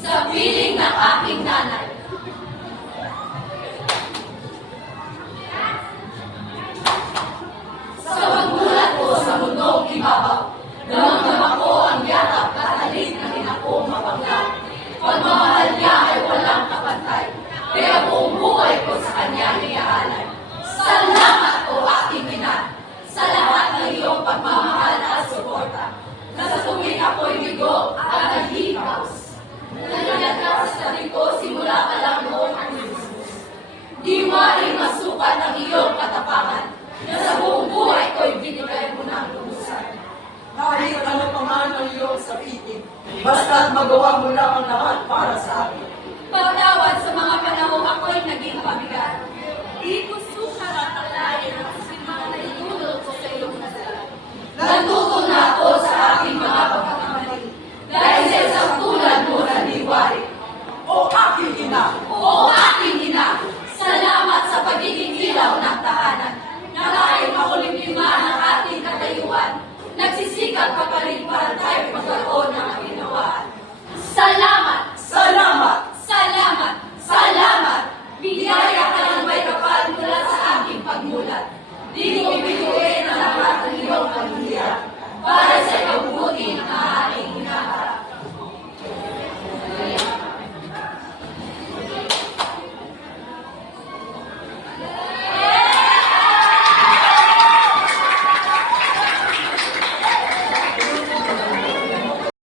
sa piling ng aking nanay. Sa pagmulat ko sa mundong ibabaw, damang-dama ko ang yakap at halik ng ina kong mapangga. Pagmamahal niya ay walang kapantay, kaya buong buhay ko sa kanya iaalay. Salamat o aking ina, sa lahat ng iyong pagmamahal at suporta, na sa tuwing ako'y bigo at naghihikaos. Nangyayat ka sa tabi ko simula pa lang noon ang Jesus. Di maaaring masukat ang iyong katapangan, na sa buong buhay ko'y binigay mo ng lubusan. Kahit ano pa man ang iyong sabihin, basta't magawa mo lang ang lahat para sa akin.